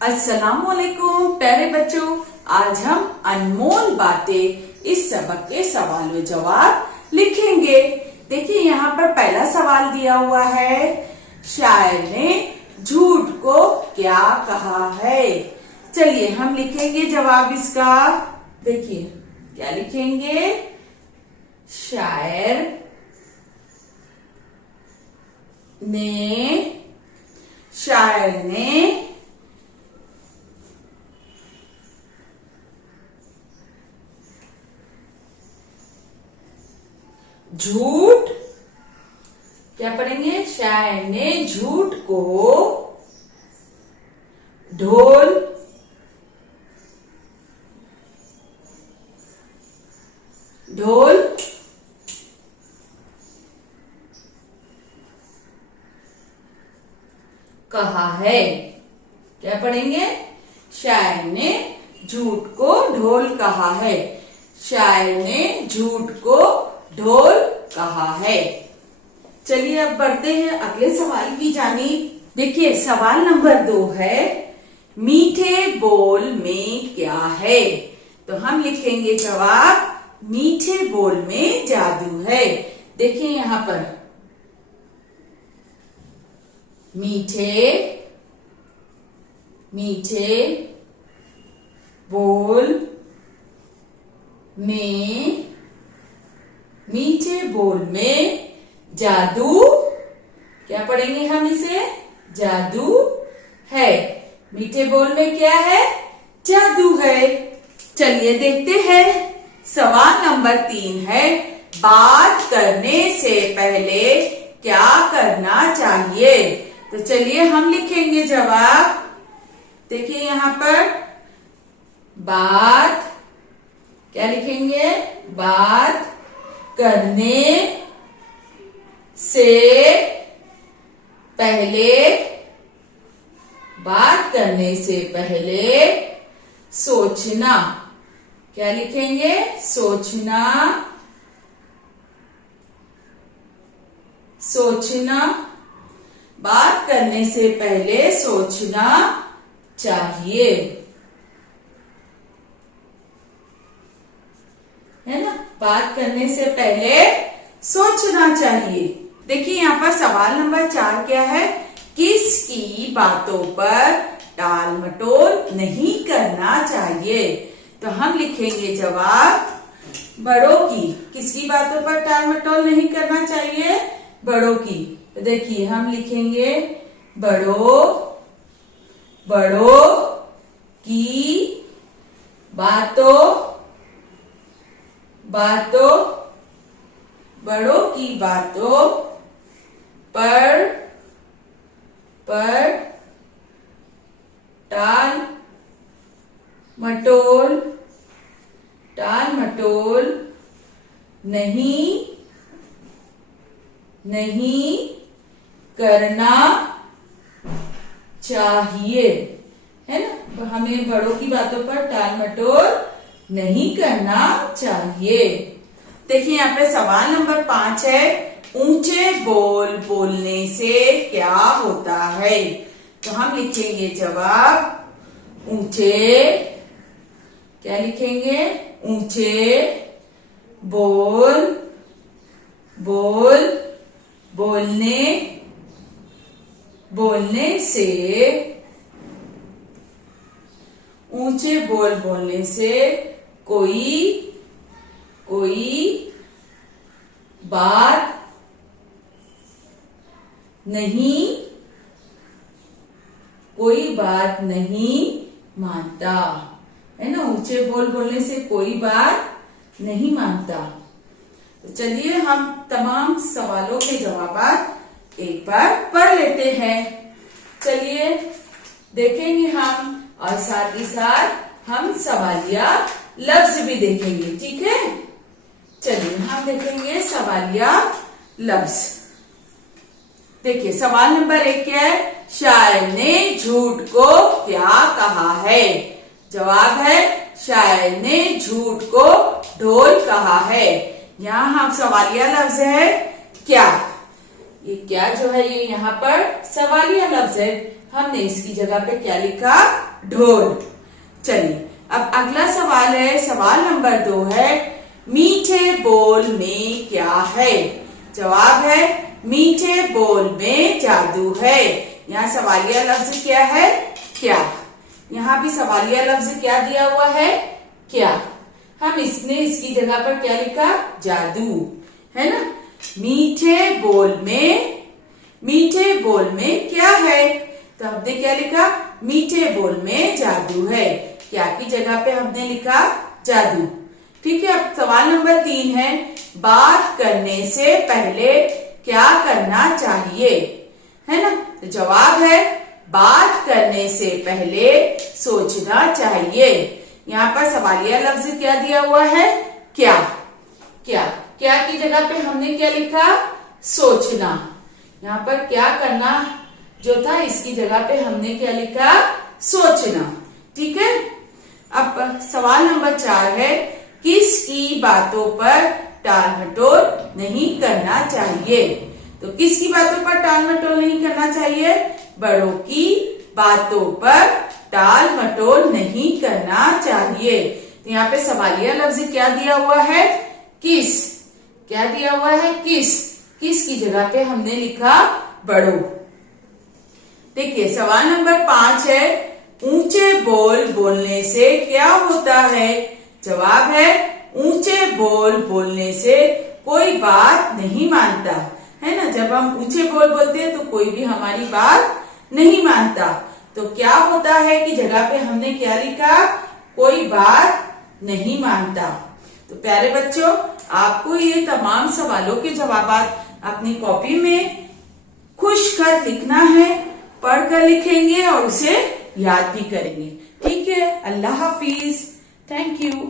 अस्सलाम वालेकुम प्यारे बच्चों। आज हम अनमोल बातें इस सबक के सवाल व जवाब लिखेंगे। देखिए यहाँ पर पहला सवाल दिया हुआ है, शायर ने झूठ को क्या कहा है। चलिए हम लिखेंगे जवाब इसका। देखिए क्या लिखेंगे, शायर ने झूठ, क्या पढ़ेंगे, शायर ने झूठ को ढोल कहा है। क्या पढ़ेंगे, शायर ने झूठ को ढोल कहा है। शायर ने झूठ को ढोल कहा है। चलिए अब बढ़ते हैं अगले सवाल की जानिब। देखिए सवाल नंबर 2 है, मीठे बोल में क्या है। तो हम लिखेंगे जवाब, मीठे बोल में जादू है। देखिए यहाँ पर मीठे बोल में जादू, क्या पढ़ेंगे हम इसे, जादू है। मीठे बोल में क्या है, जादू है। चलिए देखते हैं सवाल नंबर 3 है, बात करने से पहले क्या करना चाहिए। तो चलिए हम लिखेंगे जवाब। देखिए यहाँ पर बात, क्या लिखेंगे, बात करने से पहले सोचना, क्या लिखेंगे, सोचना बात करने से पहले सोचना चाहिए, है ना। बात करने से पहले सोचना चाहिए। देखिए यहाँ पर सवाल नंबर 4 क्या है, किसकी बातों पर टाल मटोल नहीं करना चाहिए। तो हम लिखेंगे जवाब, बड़ों की, किसकी बातों पर टाल मटोल नहीं करना चाहिए, बड़ों की। तो देखिए हम लिखेंगे बड़ों की बातों पर टाल मटोल नहीं करना चाहिए, है ना। हमें बड़ों की बातों पर टाल मटोल नहीं करना चाहिए। देखिए यहाँ पे सवाल नंबर 5 है, ऊंचे बोल बोलने से क्या होता है। तो हम लिखेंगे जवाब, ऊंचे, क्या लिखेंगे, ऊंचे बोलने से, ऊंचे बोलने से कोई बात नहीं मानता, है ना। ऊंचे बोलने से कोई बात नहीं मानता। तो चलिए हम तमाम सवालों के जवाब एक बार पढ़ लेते हैं। चलिए देखेंगे हम, और साथ ही साथ हम सवालिया लफ्ज भी देखेंगे, ठीक है। चलिए हम देखेंगे सवालिया लफ्ज। देखिए सवाल नंबर 1 क्या है, शायर ने झूठ को क्या कहा है। जवाब है, शायर ने झूठ को ढोल कहा है। यहाँ हम सवालिया लफ्ज है क्या, ये क्या जो है ये यहाँ पर सवालिया लफ्ज है, हमने इसकी जगह पे क्या लिखा, ढोल। चलिए अब अगला सवाल है, सवाल नंबर 2 है, मीठे बोल में क्या है? जवाब है मीठे बोल में जादू है। यहाँ सवालिया लफ्ज क्या है? क्या। यहाँ भी सवालिया लफ्ज क्या दिया हुआ है? क्या। हम इसने इसकी जगह पर क्या लिखा? जादू, है ना। मीठे बोल में क्या है? तो हमने क्या लिखा? मीठे बोल में जादू है। क्या की जगह पे हमने लिखा जादू। ठीक है। अब सवाल नंबर 3 है, बात करने से पहले क्या करना चाहिए? है ना। तो जवाब है बात करने से पहले सोचना चाहिए। यहाँ पर सवालिया लफ्ज क्या दिया हुआ है? क्या। क्या की जगह पे हमने क्या लिखा? सोचना। यहाँ पर क्या करना जो था, इसकी जगह पे हमने क्या लिखा? सोचना। ठीक है। अब सवाल नंबर 4 है, किसकी बातों पर टाल मटोल नहीं करना चाहिए? तो किसकी बातों पर टाल मटोल नहीं करना चाहिए? बड़ों की बातों पर टाल मटोल नहीं करना चाहिए। तो यहाँ पे सवालिया लफ्ज क्या दिया हुआ है? किस। क्या दिया हुआ है? किस की जगह पे हमने लिखा बड़ों। देखिए सवाल नंबर 5 है, ऊंचे बोल बोलने से क्या होता है? जवाब है ऊंचे बोल बोलने से कोई बात नहीं मानता, है ना। जब हम ऊंचे बोल बोलते हैं तो कोई भी हमारी बात नहीं मानता। तो क्या होता है कि जगह पे हमने क्या लिखा? कोई बात नहीं मानता। तो प्यारे बच्चों, आपको ये तमाम सवालों के जवाब अपनी कॉपी में खुशखत लिखना है। पढ़कर लिखेंगे और उसे याद भी करेंगे। ठीक है। अल्लाह हाफिज। Thank you.